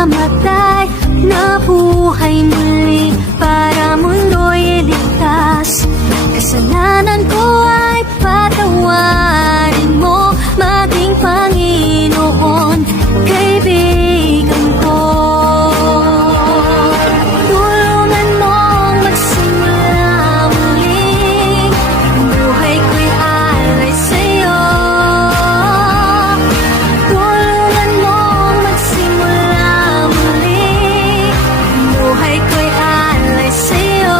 namatay, nabuhay muli para mundo'y iligtas. Kasalanan ko ay patawarin mo, maging Panginoon, kaibigan ko. Tulungan mong magsimula muli, buhay ko'y alay sa'yo. Tulungan mong magsimula muli, buhay ko'y alay sa'yo.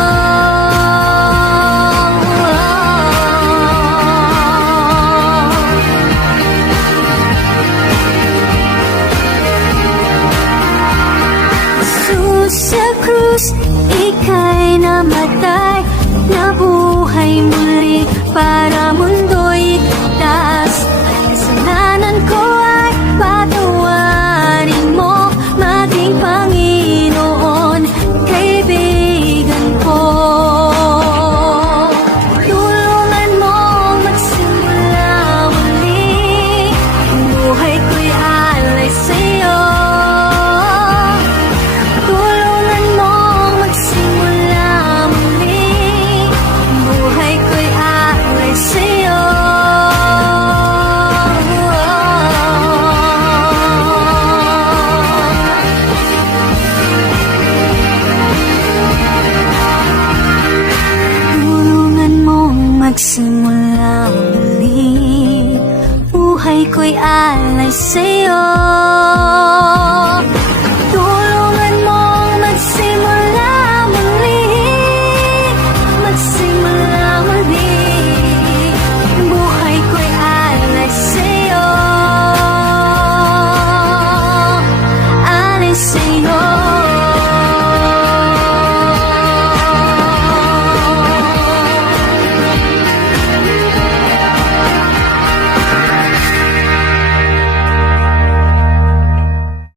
Sa krus, ika'y namatay, nabuhay muli para mundo'y iligtas. Kasalanan ko ay patawarin mo, maging Panginoon, kaibigan ko. Tulungan mong magsimula muli, buhay ko'y alay sa'yo. Tulungan mong magsimula muli, buhay ko'y alay sa'yo. Tulungan mong magsimula muli, buhay ko'y alay sa'yo.